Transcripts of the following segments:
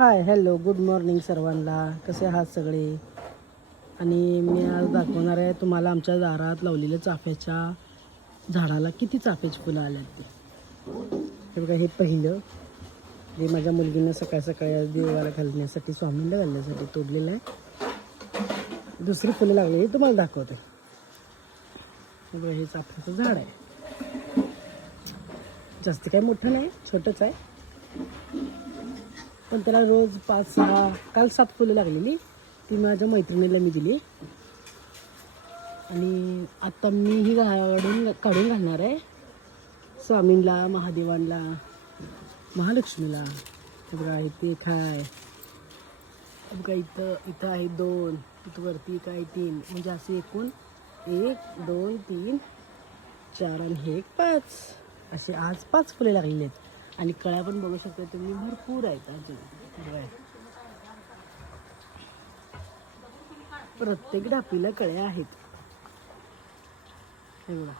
Hi hello good morning सर्वांना. कसे आहात सगळे? आणि मी आज दाखवणार आहे तुम्हाला आमच्या दारात लावलेल्या चाफ्याच्या झाडाला किती चाफ्याची फुलं आल्यात ते. हे बघा, हे पहिलं जे माझ्या मुलगीनं सकाळ सकाळी आज देवाला घालण्यासाठी, स्वामींना घालण्यासाठी तोडलेलं आहे. दुसरी फुलं लागली हे तुम्हाला दाखवते. हे बघा, हे चाफ्याचं झाड आहे. जास्त काही मोठं नाही, छोटंच आहे. पण त्याला रोज 5-6 काल 7 फुलं लागलेली. ती माझ्या मैत्रिणीला मी दिली. आणि आता मी ही काढून घालणार आहे स्वामींला, महादेवांना, महालक्ष्मीला. हे बघा, इथे एक आहे. बघा, इथं आहे 2, इथं वरती एक आहे 3. म्हणजे असे एकूण 1 2 3 4 आणि हे 5. असे आज 5 फुले लागलेली आहेत. आणि कळ्या पण बघू शकता तुम्ही, भरपूर आहेत अजून. बघा, प्रत्येक ढापीला कळ्या आहेत. हे बघा,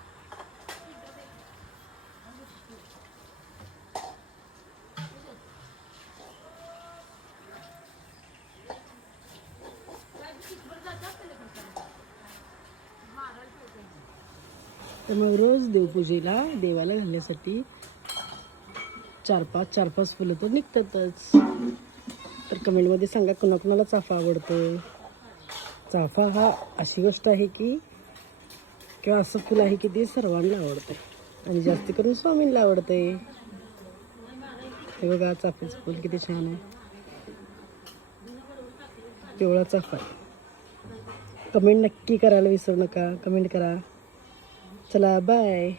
तर मग रोज देवपूजेला, देवाला घालण्यासाठी 4-5 फुलं तर निघतातच. तर कमेंटमध्ये सांगा कुणाकुणाला चाफा आवडतो. चाफा हा अशी गोष्ट आहे की, किंवा असं फुल आहे की ते सर्वांना आवडतं आणि जास्त करून स्वामींना आवडते. हे बघा, चाफ्याचं फुल किती छान आहे. पिवळा चाफा. कमेंट नक्की करायला विसरू नका. कमेंट करा. चला, बाय.